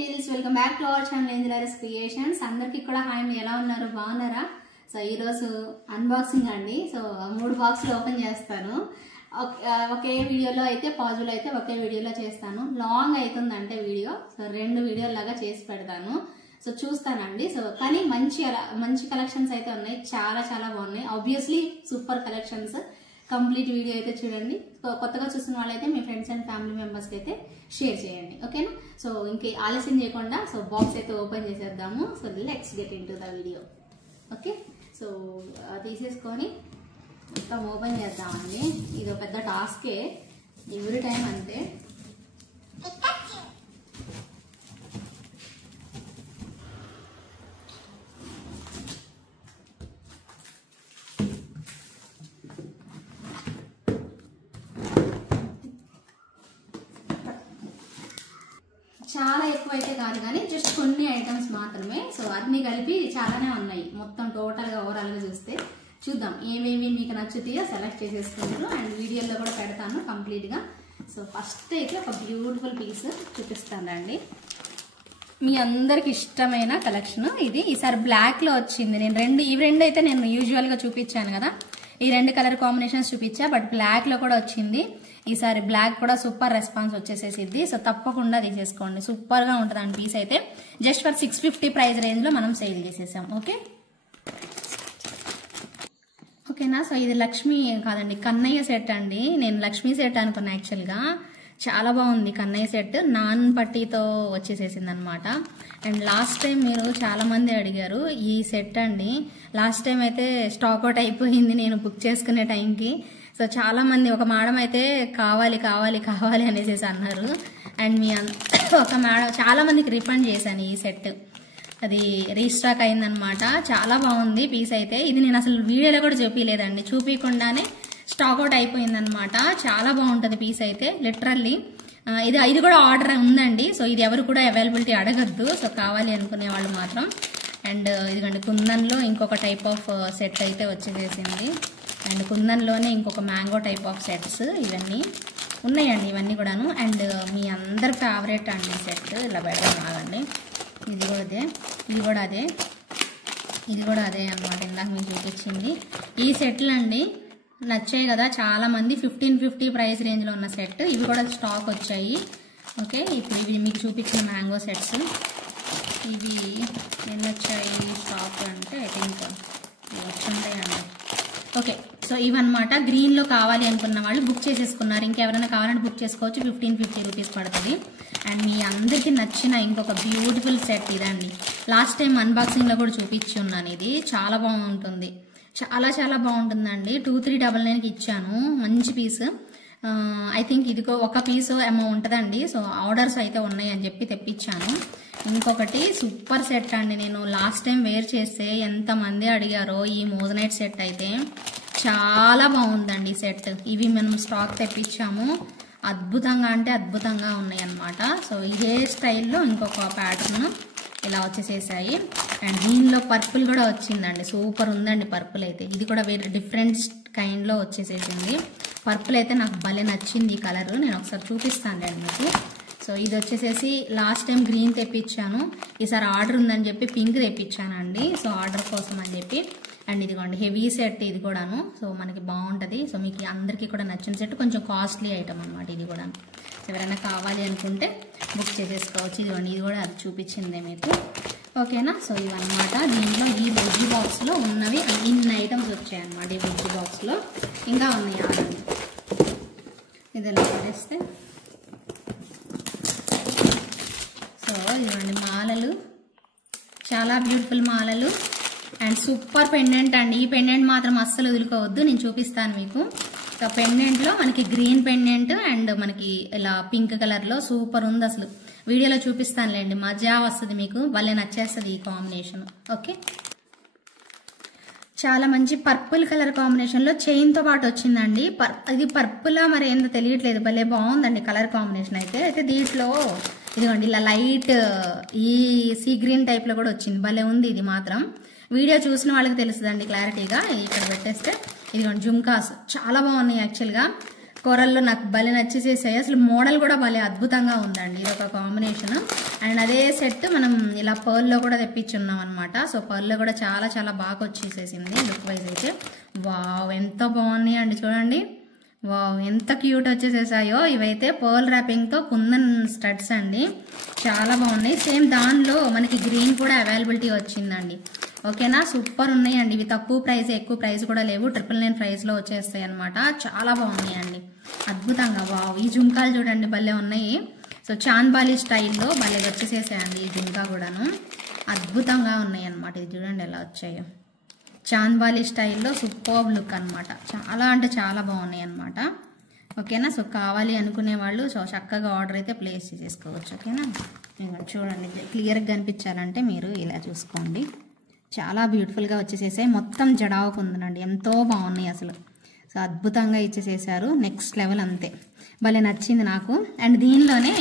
Angels, welcome back to our channel angels creations. అందరికీ కూడా hi, మీరు ఎలా ఉన్నారు? బాగున్నారా? సో ఈరోజు అన్బాక్సింగ్ అండి. సో 3 బాక్సులు ఓపెన్ చేస్తాను. ఒకే వీడియోలో అయితే పాజిబుల్ అయితే ఒకే వీడియోలో చేస్తాను. లాంగ్ అవుతుందంటే వీడియో, సో 2 వీడియోలాగా చేసి పెడతాను. సో చూస్తానండి. సో కానీ మంచి కలెక్షన్స్ అయితే ఉన్నాయి, చాలా చాలా బాగున్నాయి. Obviously super collections. Complete video అయితే చూడండి. కొత్తగా చూసిన వాళ్ళైతే మీ ఫ్రెండ్స్ అండ్ ఫ్యామిలీ మెంబర్స్కి అయితే షేర్ చేయండి, ఓకేనా? సో ఇంకే ఆలస్యం చేయకుండా సో బాక్స్ అయితే ఓపెన్ చేసేద్దాము. So let's get into the video. Okay, so తీసేసుకొని మొత్తం ఓపెన్ చేద్దామండి. ఇది ఒక పెద్ద టాస్కే ఎవ్రీ టైం. అంటే చాలా ఎక్కువ అయితే కాదు, కానీ జస్ట్ కొన్ని ఐటమ్స్ మాత్రమే. సో అన్ని కలిపి చాలానే ఉన్నాయి. మొత్తం టోటల్గా ఓవరాల్గా చూస్తే చూద్దాం ఏమేమి మీకు నచ్చుతాయో సెలెక్ట్ చేసేసుకున్నారు. అండ్ వీడియోలో కూడా పెడతాను కంప్లీట్గా. సో ఫస్ట్ అయితే ఒక బ్యూటిఫుల్ పీస్ చూపిస్తానండి. మీ అందరికి ఇష్టమైన కలెక్షన్ ఇది. ఈసారి బ్లాక్లో వచ్చింది. ఇవి రెండు అయితే నేను యూజువల్గా చూపించాను కదా, ఈ 2 కలర్ కాంబినేషన్స్ చూపించా. బట్ బ్లాక్లో కూడా వచ్చింది. ఈసారి బ్లాక్ కూడా సూపర్ రెస్పాన్స్ వచ్చేసేసిద్ది. సో తప్పకుండా తీసేసుకోండి, సూపర్గా ఉంటుంది అండి. పీస్ అయితే జస్ట్ ఫర్ 650 ప్రైస్ రేంజ్లో మనం సేల్ చేసేసాం. ఓకేనా? సో ఇది లక్ష్మి కాదండి, కన్నయ్య సెట్ అండి. నేను లక్ష్మీ సెట్ అనుకున్నా యాక్చువల్గా. చాలా బాగుంది కన్నయ్య సెట్. నాన్ పట్టీతో వచ్చేసేసింది అనమాట. అండ్ లాస్ట్ టైం మీరు చాలా మంది అడిగారు ఈ సెట్ అండి. లాస్ట్ టైం అయితే స్టాక్ అవుట్ అయిపోయింది నేను బుక్ చేసుకునే టైంకి. సో చాలా మంది, ఒక మేడం అయితే కావాలి కావాలి కావాలి అనేసి అన్నారు. అండ్ ఒక మేడం చాలా మందికి రిఫండ్ చేశాను ఈ సెట్. అది రీస్టాక్ అయిందనమాట. చాలా బాగుంది పీస్ అయితే. ఇది నేను అసలు వీడియోలో కూడా చూపించలేదండి, చూపించకుండానే స్టాక్ అవుట్ అయిపోయిందనమాట. చాలా బాగుంటుంది పీస్ అయితే లిటరల్లీ. ఇది కూడా ఆర్డర్ ఉందండి. సో ఇది ఎవరు కూడా అవైలబిలిటీ అడగద్దు, సో కావాలి అనుకునే వాళ్ళు మాత్రం. అండ్ ఇదిగోండి కుందన్లో ఇంకొక టైప్ ఆఫ్ సెట్ అయితే వచ్చేసేసింది. అండ్ కుందన్లోనే ఇంకొక మ్యాంగో టైప్ ఆఫ్ సెట్స్ ఇవన్నీ ఉన్నాయండి, ఇవన్నీ కూడాను. అండ్ మీ అందరి ఫేవరెట్ అండి సెట్. ఇలా పెడదాం ఆగండి. ఇది కూడా అదే, ఇది కూడా అదే, ఇది కూడా అదే అన్నమాట ఇందాక మీకు చూపించింది. ఈ సెట్లు అండి నచ్చాయి కదా చాలా మంది. 1550 ప్రైస్ రేంజ్లో ఉన్న సెట్. ఇవి కూడా స్టాక్ వచ్చాయి. ఓకే, ఇప్పుడు ఇవి మీకు చూపించిన మ్యాంగో సెట్స్ ఇవి ఎన్ని వచ్చాయి స్టాక్ అంటే ఐ థింక్ వచ్చుంటాయండి. ఓకే, సో ఇవన్నమాట. గ్రీన్లో కావాలి అనుకున్న వాళ్ళు బుక్ చేసేసుకున్నారు. ఇంకెవరైనా కావాలంటే బుక్ చేసుకోవచ్చు. 1550 రూపీస్ పడుతుంది. అండ్ మీ అందరికీ నచ్చిన ఇంకొక బ్యూటిఫుల్ సెట్ ఇదండి. లాస్ట్ టైం అన్బాక్సింగ్లో కూడా చూపించి ఉన్నాను. ఇది చాలా బాగుంటుంది, చాలా చాలా బాగుంటుందండి. 2399కి ఇచ్చాను. మంచి పీస్. ఐ థింక్ ఇది ఒక పీసు ఏమో ఉంటుందండి. సో ఆర్డర్స్ అయితే ఉన్నాయి అని చెప్పి తెప్పించాను. ఇంకొకటి సూపర్ సెట్ అండి. నేను లాస్ట్ టైం వేర్ చేస్తే ఎంతమంది అడిగారో ఈ మోజనైట్ సెట్ అయితే చాలా బాగుందండి సెట్. ఇవి మనం స్టాక్ తెప్పించాము. అద్భుతంగా అంటే అద్భుతంగా ఉన్నాయి అన్నమాట. సో ఇదే స్టైల్లో ఇంకొక ప్యాటర్న్ ఇలా వచ్చేసేసాయి. అండ్ దీనిలో పర్పుల్ కూడా వచ్చిందండి. సూపర్ ఉందండి పర్పుల్ అయితే. ఇది కూడా వేరే డిఫరెంట్ కైండ్లో వచ్చేసేసింది. పర్పుల్ అయితే నాకు భలే నచ్చింది ఈ కలర్. నేను ఒకసారి చూపిస్తాను అండి మీకు. సో ఇది వచ్చేసేసి లాస్ట్ టైం గ్రీన్ తెప్పించాను, ఈసారి ఆర్డర్ ఉందని చెప్పి పింక్ తెప్పించానండి. సో ఆర్డర్ కోసం అని చెప్పి. అండ్ ఇదిగోండి హెవీ సెట్ ఇది కూడాను. సో మనకి బాగుంటుంది. సో మీకు అందరికీ కూడా నచ్చిన సెట్. కొంచెం కాస్ట్లీ ఐటమ్ అనమాట ఇది కూడా. ఎవరైనా కావాలి అనుకుంటే బుక్ చేసేసుకోవచ్చు. ఇదిగోండి ఇది కూడా అది చూపించిందే మీకు. ఓకేనా? సో ఇవన్నమాట. దీంట్లో ఈ బుజ్జి బాక్స్లో ఉన్నవి ఇన్ని ఐటమ్స్ వచ్చాయన్నమాట. ఈ బుజ్జి బాక్స్లో ఇంకా ఉన్నాయి ఆడండి. ఇది ఎలా పడేస్తే. సో ఇదిగోండి మాలలు, చాలా బ్యూటిఫుల్ మాలలు. అండ్ సూపర్ పెండెంట్ అండి. ఈ పెండెంట్ మాత్రం అస్సలు వదులుకోవద్దు, నేను చూపిస్తాను మీకు. ఇక పెండెంట్లో మనకి గ్రీన్ పెండెంట్ అండ్ మనకి ఇలా పింక్ కలర్లో సూపర్ ఉంది. అసలు వీడియోలో చూపిస్తానులేండి, మజా వస్తుంది మీకు, భలే నచ్చేస్తుంది ఈ కాంబినేషన్. ఓకే, చాలా మంచి పర్పుల్ కలర్ కాంబినేషన్లో చైన్తో పాటు వచ్చిందండి. ఇది పర్పులా మరి ఏందో తెలియట్లేదు, భలే బాగుందండి కలర్ కాంబినేషన్ అయితే దీంట్లో ఇదిగోండి ఇలా లైట్ ఈ సీ గ్రీన్ టైప్లో కూడా వచ్చింది. భలే ఉంది ఇది మాత్రం. వీడియో చూసిన వాళ్ళకి తెలుస్తుందండి క్లారిటీగా. ఇక్కడ పెట్టేస్తే ఇదిగోండి జుమ్కాస్ చాలా బాగున్నాయి యాక్చువల్గా. కూరల్లో నాకు భలే నచ్చేసేసాయి. అసలు మోడల్ కూడా భలే అద్భుతంగా ఉందండి. ఇది ఒక కాంబినేషన్. అండ్ అదే సెట్ మనం ఇలా పర్ల్లో కూడా తెప్పించున్నాం అనమాట. సో పర్ల్లో కూడా చాలా చాలా బాగా వచ్చేసేసింది లుక్ వైజ్ అయితే. వావ్ ఎంత బాగున్నాయి అండి చూడండి. వావ్ ఎంత క్యూట్ వచ్చేసేసాయో. ఇవైతే పర్ల్ ర్యాపింగ్తో కుందన్ స్టడ్స్ అండి, చాలా బాగున్నాయి. సేమ్ దానిలో మనకి గ్రీన్ కూడా అవైలబిలిటీ వచ్చిందండి. ఓకేనా, సూపర్ ఉన్నాయండి. ఇవి తక్కువ ప్రైస్, ఎక్కువ ప్రైస్ కూడా లేవు. 999 ప్రైస్లో వచ్చేస్తాయి అనమాట. చాలా బాగున్నాయండి అద్భుతంగా. వావ్ ఈ జుంకాలు చూడండి భలే ఉన్నాయి. సో చాంద్బాలి స్టైల్లో భలే వచ్చేసేసాయండి ఈ జుంకా కూడాను. అద్భుతంగా ఉన్నాయి అనమాట. ఇది చూడండి ఎలా వచ్చాయో. చాంద్బాలి స్టైల్లో సూపర్ లుక్ అనమాట. చాలా అంటే చాలా బాగున్నాయి అనమాట. ఓకేనా, సో కావాలి అనుకునే వాళ్ళు సో చక్కగా ఆర్డర్ అయితే ప్లేస్ చేసుకోవచ్చు. ఓకేనా, చూడండి క్లియర్గా కనిపించాలంటే మీరు ఇలా చూసుకోండి. చాలా బ్యూటిఫుల్గా వచ్చేసేసాయి. మొత్తం జడావు కుందనండి, ఎంతో బాగున్నాయి అసలు. సో అద్భుతంగా ఇచ్చేసేసారు, నెక్స్ట్ లెవెల్ అంతే. భలే నచ్చింది నాకు. అండ్ దీనిలోనే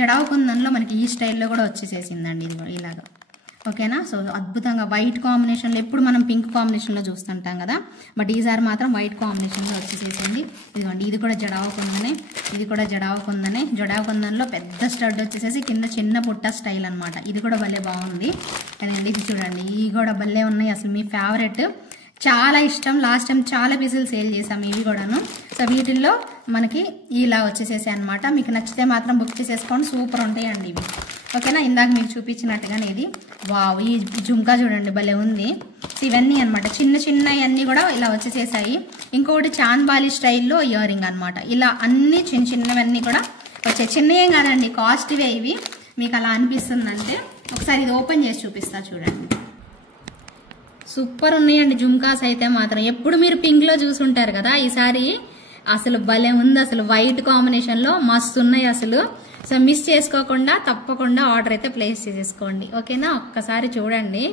జడావు కుందన్లో మనకి ఈ స్టైల్లో కూడా వచ్చేసేసిందండి ఇది ఇలాగా. ఓకేనా, సో అద్భుతంగా వైట్ కాంబినేషన్లో, ఎప్పుడు మనం పింక్ కాంబినేషన్లో చూస్తుంటాం కదా, బట్ ఈసారి మాత్రం వైట్ కాంబినేషన్లో వచ్చేసేసింది. ఇదిగోండి ఇది కూడా జడావు కుందనే, ఇది కూడా జడావు కుందనే. జడావు కుందన్లో పెద్ద స్టడ్ వచ్చేసేసి కింద చిన్న పుట్ట స్టైల్ అనమాట. ఇది కూడా భలే బాగుంది. అదండి ఇది చూడండి, ఇవి కూడా భలే ఉన్నాయి అసలు. మీ ఫేవరెట్, చాలా ఇష్టం. లాస్ట్ టైం చాలా పీసులు సేల్ చేసాము ఇవి కూడాను. సో వీటిల్లో మనకి ఇలా వచ్చేసేసాయి అనమాట. మీకు నచ్చితే మాత్రం బుక్ చేసేసుకోండి, సూపర్ ఉంటాయండి ఇవి. ఓకేనా, ఇందాక మీకు చూపించినట్టుగానే ఇది. వావ్ ఈ జుంకా చూడండి భలే ఉంది. ఇవన్నీ అనమాట చిన్న చిన్నవన్నీ కూడా ఇలా వచ్చేసేసాయి. ఇంకొకటి చాంద్బాలి స్టైల్లో ఇయర్ రింగ్ అనమాట. ఇలా అన్ని చిన్న చిన్నవన్నీ కూడా వచ్చాయి. చిన్నవేం కాదండి, కాస్ట్వే ఇవి. మీకు అలా అనిపిస్తుందంటే ఒకసారి ఇది ఓపెన్ చేసి చూపిస్తా చూడండి. సూపర్ ఉన్నాయండి జుంకాస్ అయితే మాత్రం. ఎప్పుడు మీరు పింక్లో చూసుంటారు కదా, ఈసారి అసలు భలే ఉంది అసలు. వైట్ కాంబినేషన్లో మస్తు ఉన్నాయి అసలు. సో మిస్ చేసుకోకుండా తప్పకుండా ఆర్డర్ అయితే ప్లేస్ చేసేసుకోండి. ఓకేనా, ఒక్కసారి చూడండి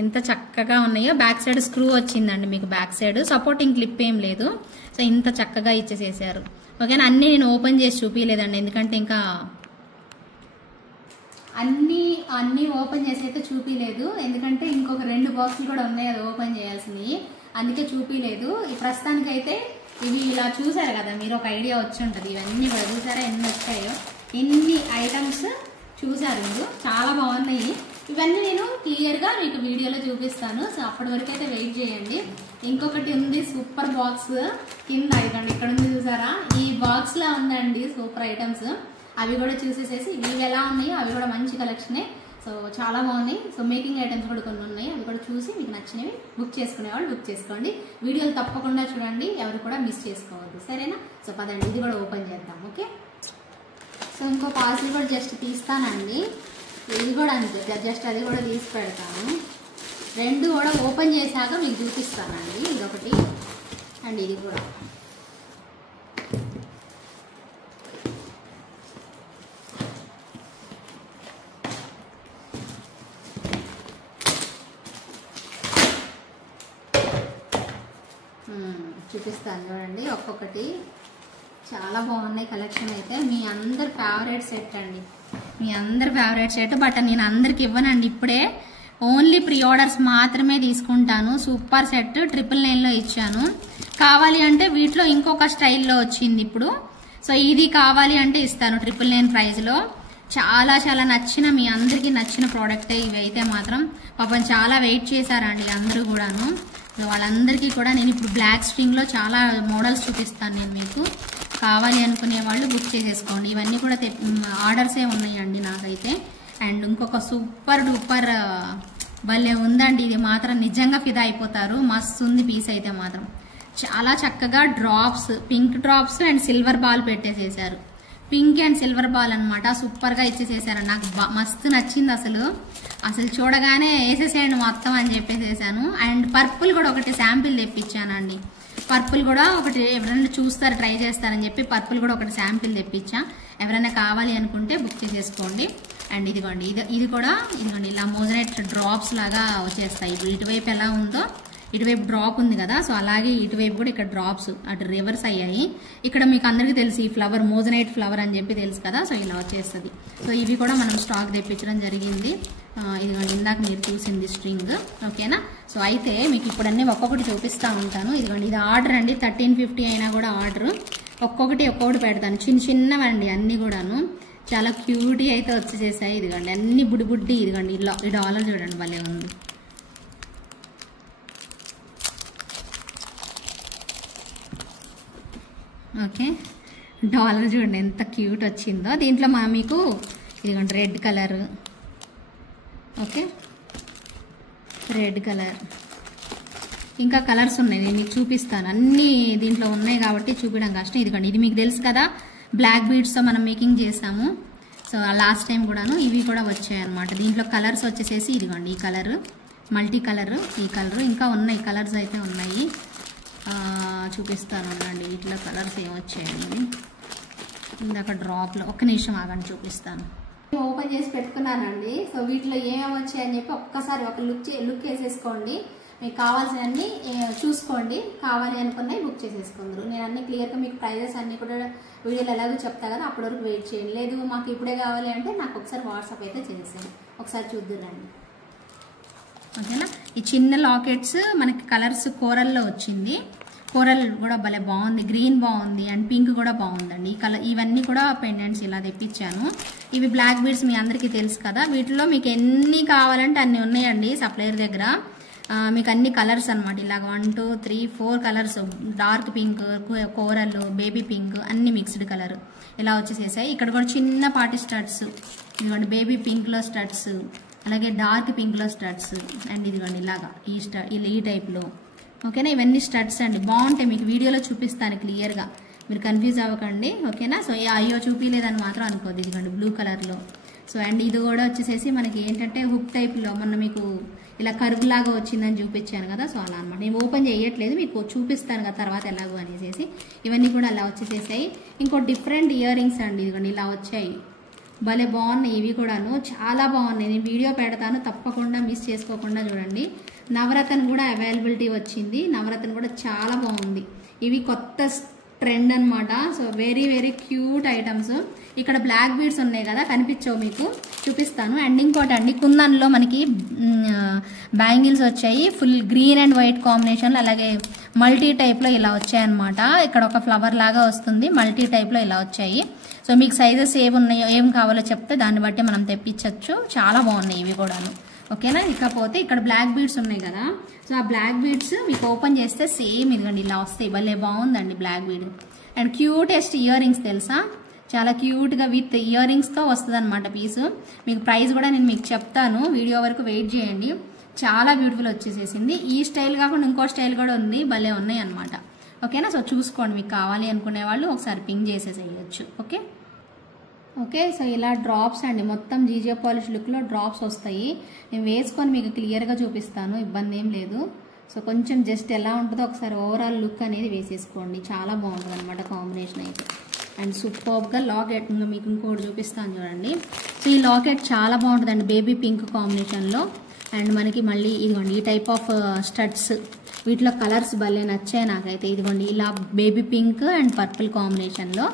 ఎంత చక్కగా ఉన్నాయో. బ్యాక్ సైడ్ స్క్రూ వచ్చిందండి మీకు, బ్యాక్ సైడ్ సపోర్టింగ్ క్లిప్ ఏం లేదు. సో ఇంత చక్కగా ఇచ్చేసేసారు. ఓకేనా, అన్నీ నేను ఓపెన్ చేసి చూపించలేదండి, ఎందుకంటే ఇంకా అన్నీ ఓపెన్ చేసి అయితే చూపించలేదు, ఎందుకంటే ఇంకొక 2 బాక్సులు కూడా ఉన్నాయి అది ఓపెన్ చేయాల్సినవి, అందుకే చూపించలేదు. ఈ ప్రస్తుతానికైతే ఇవి ఇలా చూసారు కదా మీరు, ఒక ఐడియా వచ్చి ఉంటుంది. ఇవన్నీ కూడా చూసారా ఎన్ని వచ్చాయో, ఎన్ని ఐటమ్స్ చూసారు మీరు, చాలా బాగున్నాయి. ఇవన్నీ నేను క్లియర్గా మీకు వీడియోలో చూపిస్తాను. సో అప్పటి వరకు అయితే వెయిట్ చేయండి. ఇంకొకటి ఉంది సూపర్ బాక్స్ కింద, ఇదండి ఇక్కడ ఉంది చూసారా, ఈ బాక్స్లో ఉందండి సూపర్ ఐటమ్స్. అవి కూడా చూసేసేసి ఇవి ఎలా ఉన్నాయో అవి కూడా మంచి కలెక్షనే. సో చాలా బాగున్నాయి. సో మేకింగ్ ఐటమ్స్ కూడా కొన్ని ఉన్నాయి, అవి కూడా చూసి మీకు నచ్చినవి బుక్ చేసుకునే వాళ్ళు బుక్ చేసుకోండి. వీడియోలు తప్పకుండా చూడండి, ఎవరు కూడా మిస్ చేసుకోవద్దు, సరేనా. సో పదండి ఇది కూడా ఓపెన్ చేద్దాం. ఓకే, సో ఇంకో పార్సిల్ కూడా జస్ట్ తీస్తానండి. ఇది కూడా అంతే, జస్ట్ అది కూడా తీసి పెడతాను. 2 కూడా ఓపెన్ చేశాక మీకు చూపిస్తానండి. ఇదొకటి అండ్ ఇది కూడా. చూపిస్తాను చూడండి ఒక్కొక్కటి. చాలా బాగున్నాయి కలెక్షన్ అయితే. మీ అందరి ఫేవరెట్ సెట్ అండి, మీ అందరి ఫేవరెట్ సెట్. బట్ నేను అందరికి ఇవ్వనండి ఇప్పుడే, ఓన్లీ ప్రీ ఆర్డర్స్ మాత్రమే తీసుకుంటాను. సూపర్ సెట్ 999లో ఇచ్చాను. కావాలి అంటే వీటిలో ఇంకొక స్టైల్లో వచ్చింది ఇప్పుడు. సో ఇది కావాలి అంటే ఇస్తాను 999 ప్రైస్లో. చాలా చాలా నచ్చిన, మీ అందరికీ నచ్చిన ప్రోడక్టే ఇవి అయితే మాత్రం. పాపం చాలా వెయిట్ చేశారండి అందరూ కూడాను. సో వాళ్ళందరికీ కూడా నేను ఇప్పుడు బ్లాక్ స్ట్రింగ్లో చాలా మోడల్స్ చూపిస్తాను నేను మీకు. కావాలి అనుకునే వాళ్ళు బుక్ చేసేసుకోండి. ఇవన్నీ కూడా ఆర్డర్సే ఉన్నాయండి నాకైతే. అండ్ ఇంకొక సూపర్ డూపర్ భలే ఉందండి, ఇది మాత్రం నిజంగా ఫిదా అయిపోతారు. మస్తు ఉంది పీస్ అయితే మాత్రం. చాలా చక్కగా drops, pink drops and silver ball పెట్టేసేసారు. పింక్ అండ్ సిల్వర్ బాల్ అనమాట, సూపర్గా ఇచ్చేసేసారు. నాకు మస్తు నచ్చింది అసలు. చూడగానే వేసేసేయండి మొత్తం అని చెప్పేసేసాను. అండ్ పర్పుల్ కూడా ఒకటి శాంపిల్ తెప్పించానండి. పర్పుల్ కూడా ఒకటి ఎవరైనా చూస్తారు ట్రై చేస్తారని చెప్పి పర్పుల్ కూడా ఒకటి శాంపిల్ తెప్పించా. ఎవరైనా కావాలి అనుకుంటే బుక్ చేసేసుకోండి. అండ్ ఇదిగోండి ఇది కూడా ఇదిగోండి ఇలా మోజనైట్ డ్రాప్స్ లాగా వచ్చేస్తాయి. ఇప్పుడు ఇటువైపు ఎలా ఉందో ఇటువైపు డ్రాప్ ఉంది కదా, సో అలాగే ఇటువైపు కూడా ఇక్కడ డ్రాప్స్ అటు రివర్స్ అయ్యాయి. ఇక్కడ మీకు అందరికీ తెలుసు ఈ ఫ్లవర్ మోజనైట్ ఫ్లవర్ అని చెప్పి తెలుసు కదా, సో ఇలా వచ్చేస్తుంది. సో ఇవి కూడా మనం స్టాక్ తెప్పించడం జరిగింది. ఇదిగోండి ఇందాక మీరు చూసింది స్ట్రింగ్. ఓకేనా, సో అయితే మీకు ఇప్పుడు అన్నీ ఒక్కొక్కటి చూపిస్తూ ఉంటాను. ఇదిగోండి ఇది ఆర్డర్ అండి, 1350 అయినా కూడా ఆర్డర్. ఒక్కొక్కటి పెడతాను, చిన్నవండి అన్నీ కూడాను. చాలా క్యూటీ అయితే వచ్చేసేసాయి. ఇదిగోండి అన్ని బుడ్డి ఇదిగోండి ఈ డాలర్ చూడండి భలే ఉంది. ఓకే, డాలర్ చూడండి ఎంత క్యూట్ వచ్చిందో. దీంట్లో మీకు ఇదిగోండి red colour, okay red colour, ఇంకా కలర్స్ ఉన్నాయి, నేను మీకు చూపిస్తాను. అన్నీ దీంట్లో ఉన్నాయి కాబట్టి చూపించడం కష్టం. ఇదిగోండి ఇది మీకు తెలుసు కదా, బ్లాక్ బీడ్స్తో మనం మేకింగ్ చేసాము. సో లాస్ట్ టైం కూడాను ఇవి కూడా వచ్చాయి అనమాట. దీంట్లో కలర్స్ వచ్చేసేసి ఇదిగోండి ఈ కలర్, మల్టీ కలర్, ఈ కలర్, ఇంకా ఉన్నాయి కలర్స్ అయితే ఉన్నాయి. చూపిస్తాను అండి ఇట్లా కలర్స్ ఏమొచ్చాయండి. ఇందాక డ్రాప్లో ఒక్క నిమిషం ఆగండి చూపిస్తాను. ఓపెన్ చేసి పెట్టుకున్నానండి. సో వీటిలో ఏమేమి వచ్చాయని చెప్పి ఒక్కసారి ఒక లుక్ వేసేసుకోండి. మీకు కావాల్సినవన్నీ చూసుకోండి, కావాలి అనుకున్నవి బుక్ చేసేసుకుందరు. నేను అన్ని క్లియర్గా మీకు ప్రైజెస్ అన్నీ కూడా వీడియోలో ఎలాగో చెప్తా కదా, అప్పటి వరకు వెయిట్ చేయండి. లేదు మాకు ఇప్పుడే కావాలి అంటే నాకు ఒకసారి వాట్సాప్ అయితే చేసేసాను, ఒకసారి చూద్దురండి. ఓకేనా, ఈ చిన్న లాకెట్స్ మనకి కలర్స్ కోరల్లో వచ్చింది. కోరల్ కూడా భలే బాగుంది, గ్రీన్ బాగుంది అండ్ పింక్ కూడా బాగుందండి. ఈ కలర్ ఇవన్నీ కూడా పెండెంట్స్ ఇలా తెప్పించాను. ఇవి బ్లాక్ బీడ్స్ మీ అందరికీ తెలుసు కదా. వీటిలో మీకు ఎన్ని కావాలంటే అన్ని ఉన్నాయండి సప్లయర్ దగ్గర. మీకు అన్ని కలర్స్ అనమాట, ఇలాగ 1 2 3 4 colours, dark pink, coral, baby pink, అన్ని మిక్స్డ్ కలర్ ఇలా వచ్చేసేసాయి. ఇక్కడ కూడా చిన్న పార్టీ స్టడ్స్, ఇదిగోండి బేబీ పింక్లో స్టడ్స్, అలాగే డార్క్ పింక్లో స్టడ్స్ అండ్ ఇదిగోండి ఇలాగా ఈ టైప్లో. ఓకేనా, ఇవన్నీ స్టడ్స్ అండి, బాగుంటాయి. మీకు వీడియోలో చూపిస్తాను క్లియర్గా, మీరు కన్ఫ్యూజ్ అవ్వకండి. ఓకేనా, సో అయ్యో చూపించలేదని మాత్రం అనుకోద్దు. ఇదిగోండి బ్లూ కలర్లో. సో అండ్ ఇది కూడా వచ్చేసేసి మనకి ఏంటంటే హుక్ టైప్లో, మొన్న మీకు ఇలా కర్వ్ లాగా వచ్చిందని చూపించాను కదా, సో అలా అనమాట. నేను ఓపెన్ చేయట్లేదు, మీకు చూపిస్తాను కదా తర్వాత ఎలాగో అనేసి. ఇవన్నీ కూడా అలా వచ్చేసేసాయి. ఇంకో డిఫరెంట్ ఇయర్ రింగ్స్ అండి, ఇదిగోండి ఇలా వచ్చాయి, భలే బాగున్నాయి. ఇవి కూడాను చాలా బాగున్నాయి, నేను వీడియో పెడతాను, తప్పకుండా మిస్ చేసుకోకుండా చూడండి. నవరత్న కూడా అవైలబిలిటీ వచ్చింది, నవరత్న కూడా చాలా బాగుంది. ఇవి కొత్త ట్రెండ్ అనమాట. So very very cute items. ఇక్కడ బ్లాక్ బీడ్స్ ఉన్నాయి కదా, కనిపించవు మీకు, చూపిస్తాను. అండ్ ఇంకోటి అండి, కుందన్లో మనకి బ్యాంగిల్స్ వచ్చాయి, ఫుల్ గ్రీన్ అండ్ వైట్ కాంబినేషన్లో, అలాగే మల్టీ టైప్లో ఇలా వచ్చాయన్నమాట. ఇక్కడ ఒక ఫ్లవర్ లాగా వస్తుంది, మల్టీ టైప్లో ఇలా వచ్చాయి. సో మీకు సైజెస్ ఏమున్నాయో ఏం కావాలో చెప్తే దాన్ని బట్టి మనం తెప్పించవచ్చు. చాలా బాగున్నాయి ఇవి కూడాను. ఓకేనా, ఇకపోతే ఇక్కడ బ్లాక్ బీడ్స్ ఉన్నాయి కదా, సో ఆ బ్లాక్ బీడ్స్ మీకు ఓపెన్ చేస్తే సేమ్ ఇదిగండి ఇలా వస్తాయి, భలే బాగుందండి black bead. And cutest earrings తెలుసా, చాలా క్యూట్గా విత్ ఇయర్ రింగ్స్తో వస్తుంది అనమాట పీసు. మీకు ప్రైస్ కూడా నేను మీకు చెప్తాను, వీడియో వరకు వెయిట్ చేయండి. చాలా బ్యూటిఫుల్ వచ్చేసేసింది. ఈ స్టైల్ కాకుండా ఇంకో స్టైల్ కూడా ఉంది, భలే ఉన్నాయి అనమాట. ఓకేనా, సో చూసుకోండి, మీకు కావాలి అనుకునే వాళ్ళు ఒకసారి పింగ్ చేసేసేయచ్చు. ఓకే, సో ఇలా డ్రాప్స్ అండి, మొత్తం జీజే పాలిష్ లుక్లో డ్రాప్స్ వస్తాయి. నేను వేసుకొని మీకు క్లియర్గా చూపిస్తాను, ఇబ్బంది ఏం లేదు. సో కొంచెం జస్ట్ ఎలా ఉంటుందో ఒకసారి ఓవరాల్ లుక్ అనేది వేసేసుకోండి, చాలా బాగుంటుంది అనమాట కాంబినేషన్ అయితే. అండ్ సూపర్గా లాకెట్ ఇంకా మీకు ఇంకోటి చూపిస్తాను చూడండి. సో ఈ లాకెట్ చాలా బాగుంటుందండి, బేబీ పింక్ కాంబినేషన్లో. అండ్ మనకి మళ్ళీ ఇదిగోండి ఈ టైప్ ఆఫ్ స్టడ్స్, వీటిలో కలర్స్ భలే నచ్చాయి నాకైతే. ఇదిగోండి ఇలా బేబీ పింక్ అండ్ పర్పుల్ కాంబినేషన్లో.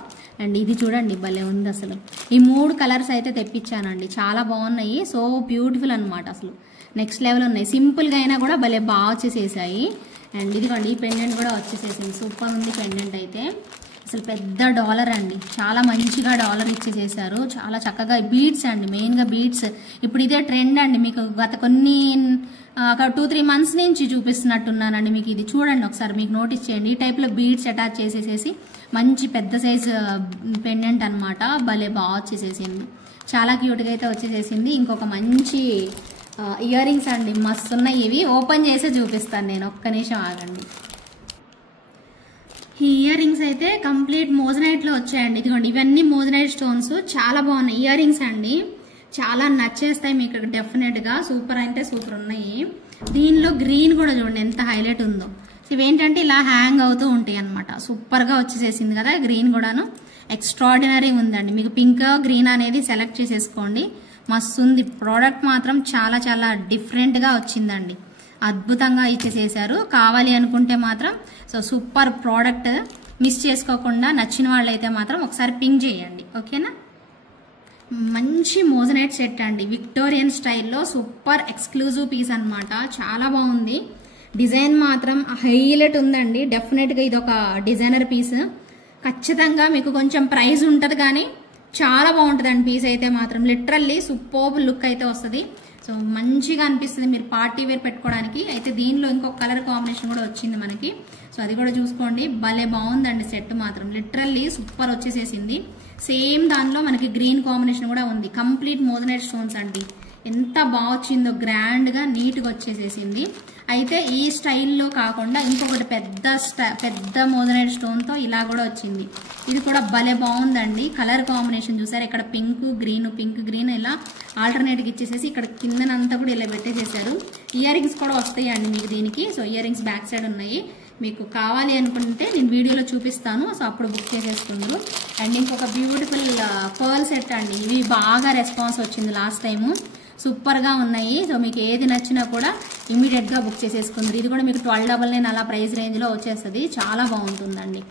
అండ్ ఇది చూడండి భలే ఉంది అసలు. ఈ 3 కలర్స్ అయితే తెప్పించానండి, చాలా బాగున్నాయి. సో బ్యూటిఫుల్ అనమాట, అసలు నెక్స్ట్ లెవెల్ ఉన్నాయి. సింపుల్గా అయినా కూడా భలే బాగా వచ్చేసేసాయి. అండ్ ఇదిగోండి ఈ పెండెంట్ కూడా వచ్చేసేసింది, సూపర్ ఉంది పెండెంట్ అయితే. అసలు పెద్ద డాలర్ అండి, చాలా మంచిగా డాలర్ ఇచ్చేసేసారు, చాలా చక్కగా. బీడ్స్ అండి, మెయిన్గా బీడ్స్ ఇప్పుడు ఇదే ట్రెండ్ అండి. మీకు గత కొన్ని 2-3 మంత్స్ నుంచి చూపిస్తున్నట్టున్నానండి. మీకు ఇది చూడండి ఒకసారి, మీకు నోటీస్ చేయండి. ఈ టైప్లో బీడ్స్ అటాచ్ చేసేసేసి మంచి పెద్ద సైజు పెండెంట్ అనమాట, భలే బాగా వచ్చేసేసింది, చాలా క్యూట్గా అయితే వచ్చేసేసింది. ఇంకొక మంచి ఇయర్ రింగ్స్ అండి, మస్తు ఉన్నాయి. ఇవి ఓపెన్ చేసే చూపిస్తాను నేను, ఒక్క నిమిషం ఆగండి. ఈ ఇయర్ రింగ్స్ అయితే కంప్లీట్ మోజనైట్లో వచ్చాయండి. ఇదిగోండి ఇవన్నీ మోజనైట్ స్టోన్స్, చాలా బాగున్నాయి ఇయర్ రింగ్స్ అండి, చాలా నచ్చేస్తాయి మీకు డెఫినెట్గా. సూపర్ అంటే సూపర్ ఉన్నాయి. దీనిలో గ్రీన్ కూడా చూడండి ఎంత హైలైట్ ఉందో. ఇవేంటంటే ఇలా హ్యాంగ్ అవుతూ ఉంటాయి అనమాట, సూపర్గా వచ్చేసేసింది కదా. గ్రీన్ కూడాను ఎక్స్ట్రాడినరీ ఉందండి. మీకు పింక్ గ్రీన్ అనేది సెలెక్ట్ చేసేసుకోండి, మస్తు ఉంది. ప్రోడక్ట్ మాత్రం చాలా చాలా డిఫరెంట్గా వచ్చిందండి, అద్భుతంగా ఇచ్చేసేసారు. కావాలి అనుకుంటే మాత్రం సో సూపర్ ప్రోడక్ట్, మిస్ చేసుకోకుండా నచ్చిన వాళ్ళైతే మాత్రం ఒకసారి పింగ్ చేయండి. ఓకేనా, మంచి మోజనైట్ సెట్ అండి, విక్టోరియన్ స్టైల్లో సూపర్ ఎక్స్క్లూజివ్ పీస్ అనమాట, చాలా బాగుంది. డిజైన్ మాత్రం హైలైట్ ఉందండి, డెఫినెట్గా ఇది ఒక డిజైనర్ పీస్. ఖచ్చితంగా మీకు కొంచెం ప్రైస్ ఉంటుంది కానీ చాలా బాగుంటుందండి పీస్ అయితే మాత్రం. లిటరల్లీ సూపర్బ్ లుక్ అయితే వస్తుంది. సో మంచిగా అనిపిస్తుంది మీరు పార్టీ వేర్ పెట్టుకోవడానికి. అయితే దీనిలో ఇంకొక కలర్ కాంబినేషన్ కూడా వచ్చింది మనకి. సో అది కూడా చూసుకోండి, భలే బాగుందండి సెట్ మాత్రం. Literally super వచ్చేసేసింది. సేమ్ దానిలో మనకి గ్రీన్ కాంబినేషన్ కూడా ఉంది. కంప్లీట్ మోజనైట్ స్టోన్స్ అండి. ఎంత బాగా వచ్చిందో, గ్రాండ్గా నీట్గా వచ్చేసేసింది. అయితే ఈ స్టైల్లో కాకుండా ఇంకొకటి పెద్ద మోజనైట్ స్టోన్తో ఇలా కూడా వచ్చింది. ఇది కూడా భలే బాగుందండి. కలర్ కాంబినేషన్ చూసారు, ఇక్కడ పింక్ గ్రీన్ ఇలా ఆల్టర్నేట్గా ఇచ్చేసేసి ఇక్కడ కిందనంతా కూడా ఇలా పెట్టేసేసారు. ఇయర్ రింగ్స్ కూడా వస్తాయండి మీకు దీనికి. So ear rings back side ఉన్నాయి. మీకు కావాలి అనుకుంటే నేను వీడియోలో చూపిస్తాను. సో అప్పుడు బుక్ చేసేసుకుందరు. అండ్ ఇంకొక బ్యూటిఫుల్ పర్ల్ సెట్ అండి. ఇవి బాగా రెస్పాన్స్ వచ్చింది లాస్ట్ టైము, సూపర్గా ఉన్నాయి. సో మీకు ఏది నచ్చినా కూడా ఇమీడియట్గా బుక్ చేసేసుకుందరు. ఇది కూడా మీకు 1299 అలా ప్రైస్ రేంజ్లో వచ్చేస్తుంది. చాలా బాగుంటుందండి.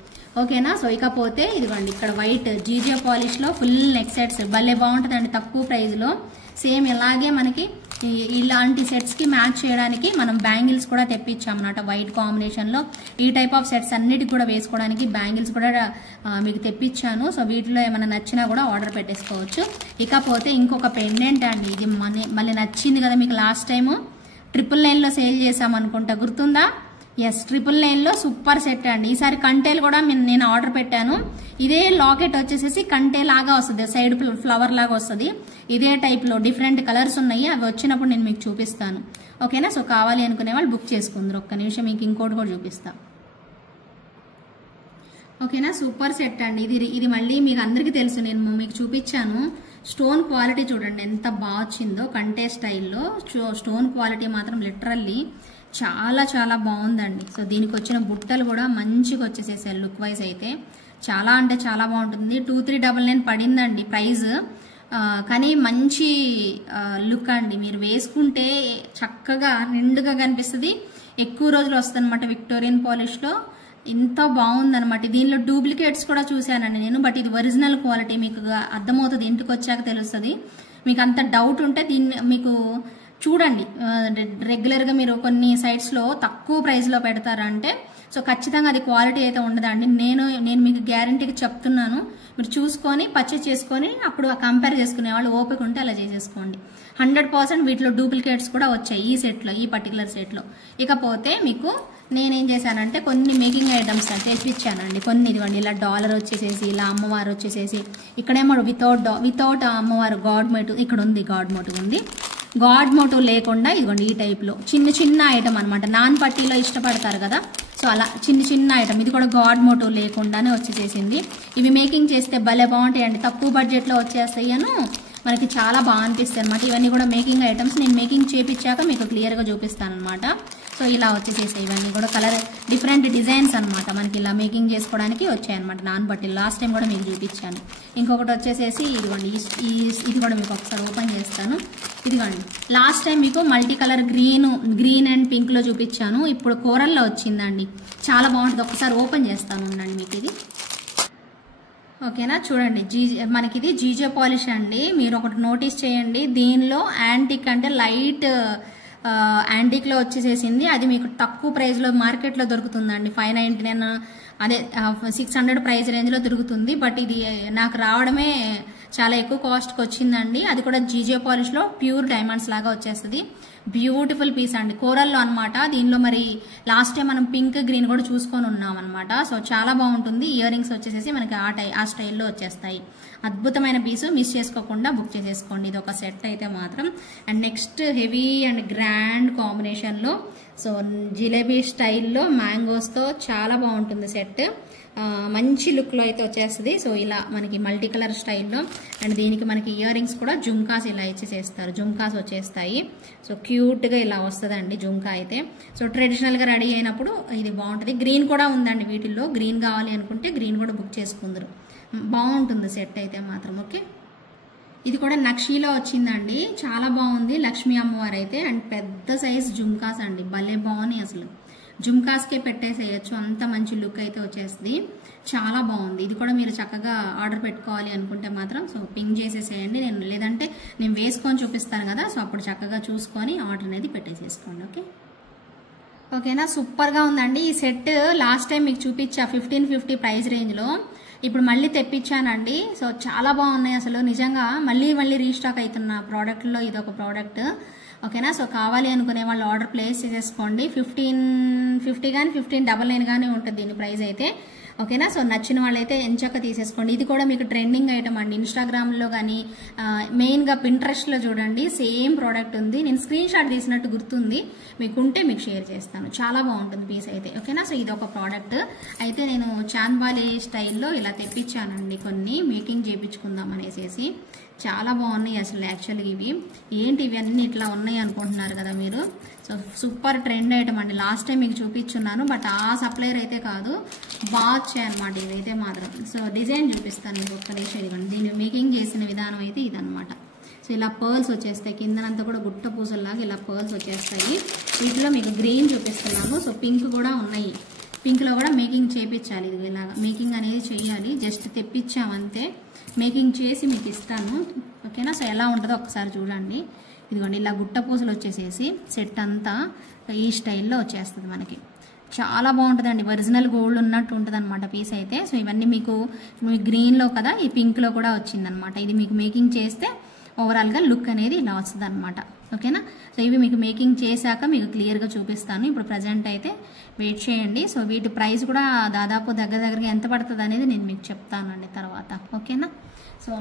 ఓకేనా. సో ఇకపోతే ఇదిగోండి ఇక్కడ వైట్ జీజే పాలిష్లో ఫుల్ నెక్ సెట్స్ భలే బాగుంటుందండి తక్కువ ప్రైస్లో. సేమ్ ఇలాగే మనకి ఇలాంటి సెట్స్కి మ్యాచ్ చేయడానికి మనం బ్యాంగిల్స్ కూడా తెప్పించామన్నమాట వైట్ కాంబినేషన్లో. ఈ టైప్ ఆఫ్ సెట్స్ అన్నిటికి కూడా వేసుకోవడానికి బ్యాంగిల్స్ కూడా మీకు తెప్పించాను. సో వీటిలో ఏమైనా నచ్చినా కూడా ఆర్డర్ పెట్టేసుకోవచ్చు. ఇకపోతే ఇంకొక పెండెంట్ అండి. ఇది మళ్ళీ నచ్చింది కదా మీకు, లాస్ట్ టైము 999లో సేల్ చేసామనుకుంటా, గుర్తుందా? ఎస్, 999లో సూపర్ సెట్ అండి. ఈసారి కంటేలు కూడా నేను ఆర్డర్ పెట్టాను. ఇదే లాకెట్ వచ్చేసేసి కంటే లాగా వస్తుంది, సైడ్ ఫ్లవర్ లాగా వస్తుంది. ఇదే టైప్లో డిఫరెంట్ కలర్స్ ఉన్నాయి. అవి వచ్చినప్పుడు నేను మీకు చూపిస్తాను. ఓకేనా. సో కావాలి అనుకునే వాళ్ళు బుక్ చేసుకుందరు. ఒక్క నిమిషం మీకు ఇంకోటి కూడా చూపిస్తా. ఓకేనా. సూపర్ సెట్ అండి. ఇది మళ్ళీ మీకు అందరికీ తెలుసు, నేను మీకు చూపించాను. స్టోన్ క్వాలిటీ చూడండి ఎంత బాగా వచ్చిందో, కంటే స్టైల్లో స్టోన్ క్వాలిటీ మాత్రం లిటరల్లీ చాలా చాలా బాగుందండి. సో దీనికి వచ్చిన బుట్టలు కూడా మంచిగా వచ్చేసేసారు. లుక్ వైజ్ అయితే చాలా అంటే చాలా బాగుంటుంది. 2399 పడిందండి ప్రైస్, కానీ మంచి లుక్ అండి. మీరు వేసుకుంటే చక్కగా నిండుగా కనిపిస్తుంది. ఎక్కువ రోజులు వస్తుంది అనమాట విక్టోరియన్ పాలిష్లో. ఇంత బాగుందనమాట. దీనిలో డూప్లికేట్స్ కూడా చూశానండి నేను, బట్ ఇది ఒరిజినల్ క్వాలిటీ. మీకు అర్థమవుతుంది, ఇంటికి వచ్చాక తెలుస్తుంది. మీకు అంత డౌట్ ఉంటే దీన్ని మీకు చూడండి. రెగ్యులర్గా మీరు కొన్ని సైట్స్లో తక్కువ ప్రైస్లో పెడతారంటే సో ఖచ్చితంగా అది క్వాలిటీ అయితే ఉండదండి. నేను మీకు గ్యారంటీకి చెప్తున్నాను. మీరు చూసుకొని పర్చేస్ చేసుకొని అప్పుడు కంపేర్ చేసుకునే వాళ్ళు ఓపిక ఉంటే అలా చేసేసుకోండి. 100% వీటిలో డూప్లికేట్స్ కూడా వచ్చాయి ఈ సెట్లో, ఈ పర్టికులర్ సెట్లో. ఇకపోతే మీకు నేనేం చేశానంటే కొన్ని మేకింగ్ ఐటమ్స్ తెప్పించానండి. కొన్ని ఇదిగోండి ఇలా డాలర్ వచ్చేసేసి, ఇలా అమ్మవారు వచ్చేసేసి, ఇక్కడేమో వితౌట్ అమ్మవారు గాడ్ మోటివ్ ఇక్కడ ఉంది, గాడ్ మోటివ్ ఉంది. గాడ్ మోటివ్ లేకుండా ఇదిగోండి ఈ టైప్లో చిన్న ఐటమ్ అనమాట. నాన్ పట్టీలో ఇష్టపడతారు కదా, సో అలా చిన్న ఐటమ్. ఇది కూడా గాడ్ మోటివ్ లేకుండానే వచ్చేసేసింది. ఇవి మేకింగ్ చేస్తే భలే బాగుంటాయండి, తక్కువ బడ్జెట్లో వచ్చేస్తాయి అను మనకి చాలా బాగా అనిపిస్తాయి అనమాట. ఇవన్నీ కూడా మేకింగ్ ఐటమ్స్. నేను మేకింగ్ చేపించాక మీకు క్లియర్గా చూపిస్తాను అనమాట. సో ఇలా వచ్చేసేసాయి ఇవన్నీ కూడా కలర్ డిఫరెంట్ డిజైన్స్ అనమాట. మనకి ఇలా మేకింగ్ చేసుకోవడానికి వచ్చాయన్నమాట నాన్ బట్టి. లాస్ట్ టైం కూడా మీకు చూపించాను. ఇంకొకటి వచ్చేసేసి ఇదిగోండి ఇది కూడా మీకు ఒకసారి ఓపెన్ చేస్తాను. ఇదిగోండి లాస్ట్ టైం మీకు మల్టీ కలర్ గ్రీన్ అండ్ పింక్లో చూపించాను. ఇప్పుడు కోరల్లో వచ్చిందండి, చాలా బాగుంటుంది. ఒకసారి ఓపెన్ చేస్తాను ఉండండి మీకు ఇది. ఓకేనా. చూడండి మనకి ఇది జీజే పాలిష్ అండి. మీరు ఒకటి నోటీస్ చేయండి, దీనిలో యాంటిక్ అంటే లైట్ యాంటిక్లో వచ్చేసేసింది. అది మీకు తక్కువ ప్రైస్లో మార్కెట్లో దొరుకుతుందండి. 599 అదే 600 ప్రైస్ రేంజ్లో దొరుకుతుంది. బట్ ఇది నాకు రావడమే చాలా ఎక్కువ కాస్ట్కి వచ్చిందండి. అది కూడా జీజే పాలిష్లో ప్యూర్ డైమండ్స్ లాగా వచ్చేస్తుంది. బ్యూటిఫుల్ పీస్ అండి, కోరల్లో అనమాట. దీనిలో మరి లాస్ట్ టైం మనం పింక్ గ్రీన్ కూడా చూసుకొని ఉన్నాం అనమాట. సో చాలా బాగుంటుంది. ఇయర్ రింగ్స్ వచ్చేసేసి మనకి ఆ స్టైల్లో వచ్చేస్తాయి. అద్భుతమైన పీసు, మిస్ చేసుకోకుండా బుక్ చేసేసుకోండి. ఇది ఒక సెట్ అయితే మాత్రం. And next heavy and grand కాంబినేషన్లో సో జిలేబీ స్టైల్లో మ్యాంగోస్తో చాలా బాగుంటుంది సెట్. మంచి లుక్లో అయితే వచ్చేస్తుంది. సో ఇలా మనకి మల్టీ కలర్ స్టైల్లో. అండ్ దీనికి మనకి ఇయర్ రింగ్స్ కూడా జుమ్కాస్ ఇలా ఇచ్చేసేస్తారు, జుమ్కాస్ వచ్చేస్తాయి. సో క్యూట్గా ఇలా వస్తుందండి జుమ్కా అయితే. సో ట్రెడిషనల్గా రెడీ అయినప్పుడు ఇది బాగుంటుంది. గ్రీన్ కూడా ఉందండి వీటిల్లో, గ్రీన్ కావాలి అనుకుంటే గ్రీన్ కూడా బుక్ చేసుకుందరు. బాగుంటుంది సెట్ అయితే మాత్రం. ఓకే, ఇది కూడా నక్షీలో వచ్చిందండి, చాలా బాగుంది. లక్ష్మీ అమ్మవారు అయితే. అండ్ పెద్ద సైజ్ జుమ్కాస్ అండి, భలే బాగున్నాయి అసలు. జుమ్కాస్కే పెట్టేసేయచ్చు, అంత మంచి లుక్ అయితే వచ్చేస్తుంది. చాలా బాగుంది. ఇది కూడా మీరు చక్కగా ఆర్డర్ పెట్టుకోవాలి అనుకుంటే మాత్రం సో పింగ్ చేసేసేయండి. లేదంటే నేను వేసుకొని చూపిస్తాను కదా, సో అప్పుడు చక్కగా చూసుకొని ఆర్డర్ అనేది పెట్టేసేసుకోండి. ఓకేనా. సూపర్గా ఉందండి ఈ సెట్. లాస్ట్ టైం మీకు చూపించా 1550 ప్రైస్ రేంజ్లో. ఇప్పుడు మళ్ళీ తెప్పించానండి. సో చాలా బాగున్నాయి అసలు నిజంగా. మళ్ళీ రీస్టాక్ అవుతున్న ప్రోడక్ట్లో ఇది ఒక ప్రోడక్ట్. ఓకేనా. సో కావాలి అనుకునే వాళ్ళు ఆర్డర్ ప్లేస్ చేసేసుకోండి. 1550 కానీ 1599 కానీ ఉంటుంది దీని ప్రైస్ అయితే. ఓకేనా. సో నచ్చిన వాళ్ళైతే ఎంచక్క తీసేసుకోండి. ఇది కూడా మీకు ట్రెండింగ్ ఐటమ్ అండి. ఇన్స్టాగ్రామ్లో కానీ మెయిన్గా పింట్రెస్ట్లో చూడండి సేమ్ ప్రోడక్ట్ ఉంది. నేను స్క్రీన్ షాట్ తీసినట్టు గుర్తుంది, మీకుంటే మీకు షేర్ చేస్తాను. చాలా బాగుంటుంది పీస్ అయితే. ఓకేనా. సో ఇది ఒక ప్రోడక్ట్ అయితే నేను చాన్బాలి స్టైల్లో ఇలా తెప్పించానండి. కొన్ని మేకింగ్ చేయించుకుందాం అనేసి. చాలా బాగున్నాయి అసలు యాక్చువల్గా ఇవి. ఏంటి ఇవి అన్నీ ఇట్లా ఉన్నాయి అనుకుంటున్నారు కదా మీరు. సో సూపర్ ట్రెండ్ ఐటమ్ అండి. లాస్ట్ టైం మీకు చూపించున్నాను, బట్ ఆ సప్లైర్ అయితే కాదు, బాగా వచ్చాయన్నమాట ఇదైతే మాత్రం. సో డిజైన్ చూపిస్తాను మీకు ఒక్క నిమిషం. ఇదిగోండి దీన్ని మేకింగ్ చేసిన విధానం అయితే ఇదనమాట. సో ఇలా పర్ల్స్ వచ్చేస్తాయి, కిందనంతా కూడా గుట్ట పూసల్లాగా ఇలా పర్ల్స్ వచ్చేస్తాయి. వీటిలో మీకు గ్రీన్ చూపిస్తున్నాను. సో పింక్ కూడా ఉన్నాయి. పింక్లో కూడా మేకింగ్ చేయించాలి. ఇది ఇలాగా మేకింగ్ అనేది చేయాలి. జస్ట్ తెప్పించామంతే, మేకింగ్ చేసి మీకు ఇస్తాను. ఓకేనా. సో ఎలా ఉంటుందో ఒకసారి చూడండి. ఇదిగోండి ఇలా గుట్ట పూసలు వచ్చేసేసి సెట్ అంతా ఈ స్టైల్లో వచ్చేస్తుంది మనకి. చాలా బాగుంటుందండి. ఒరిజినల్ గోల్డ్ ఉన్నట్టు ఉంటుంది అనమాట పీస్ అయితే. సో ఇవన్నీ మీకు గ్రీన్లో కదా, ఈ పింక్లో కూడా వచ్చిందనమాట. ఇది మీకు మేకింగ్ చేస్తే ఓవరాల్గా లుక్ అనేది ఇలా వస్తుంది అనమాట. ఓకేనా. సో ఇవి మీకు మేకింగ్ చేశాక మీకు క్లియర్గా చూపిస్తాను. ఇప్పుడు ప్రజెంట్ అయితే వెయిట్ చేయండి. సో వీటి ప్రైస్ కూడా దాదాపు దగ్గరగా ఎంత పడుతుంది అనేది నేను మీకు చెప్తానండి తర్వాత. ఓకేనా. సో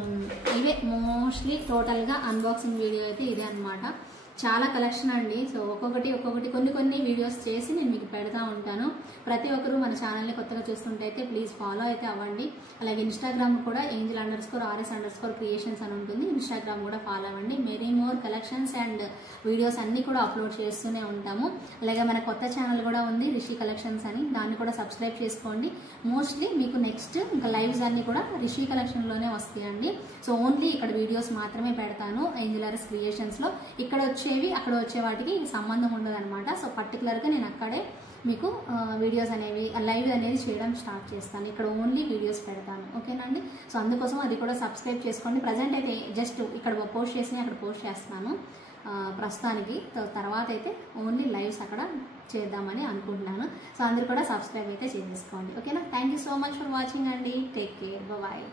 ఇవే మోస్ట్లీ టోటల్గా అన్బాక్సింగ్ వీడియో అయితే ఇదే అనమాట. చాలా కలెక్షన్ అండి. సో ఒక్కొక్కటి కొన్ని వీడియోస్ చేసి నేను మీకు పెడతా ఉంటాను. ప్రతి ఒక్కరూ మన ఛానల్ని కొత్తగా చూస్తుంటే అయితే ప్లీజ్ ఫాలో అయితే అవ్వండి. అలాగే ఇన్స్టాగ్రామ్ కూడా angel_rs_creations అని ఉంటుంది. ఇన్స్టాగ్రామ్ కూడా ఫాలో అవ్వండి. Many more collections and videos అన్నీ కూడా అప్లోడ్ చేస్తూనే ఉంటాము. అలాగే మన కొత్త ఛానల్ కూడా ఉంది రిషి కలెక్షన్స్ అని, దాన్ని కూడా సబ్స్క్రైబ్ చేసుకోండి. మోస్ట్లీ మీకు నెక్స్ట్ ఇంకా లైవ్స్ అన్నీ కూడా రిషి కలెక్షన్లోనే వస్తాయండి. సో ఓన్లీ ఇక్కడ వీడియోస్ మాత్రమే పెడతాను angel_rs creationsలో. ఇక్కడ వచ్చేవి అక్కడ వచ్చే వాటికి సంబంధం ఉండదు అనమాట. సో పర్టికులర్గా నేను అక్కడే మీకు వీడియోస్ అనేవి లైవ్ అనేది చేయడం స్టార్ట్ చేస్తాను. ఇక్కడ ఓన్లీ వీడియోస్ పెడతాను. ఓకేనండి. సో అందుకోసం అది కూడా సబ్స్క్రైబ్ చేసుకోండి. ప్రజెంట్ అయితే జస్ట్ ఇక్కడ పోస్ట్ చేసి అక్కడ పోస్ట్ చేస్తున్నాను ప్రస్తుతానికి. తర్వాత అయితే ఓన్లీ లైవ్స్ అక్కడ చేద్దామని అనుకుంటున్నాను. సో అందరూ కూడా సబ్స్క్రైబ్ అయితే చేసేసుకోండి. ఓకేనా. Thank you so much for watching అండి. Take care. బాయ్.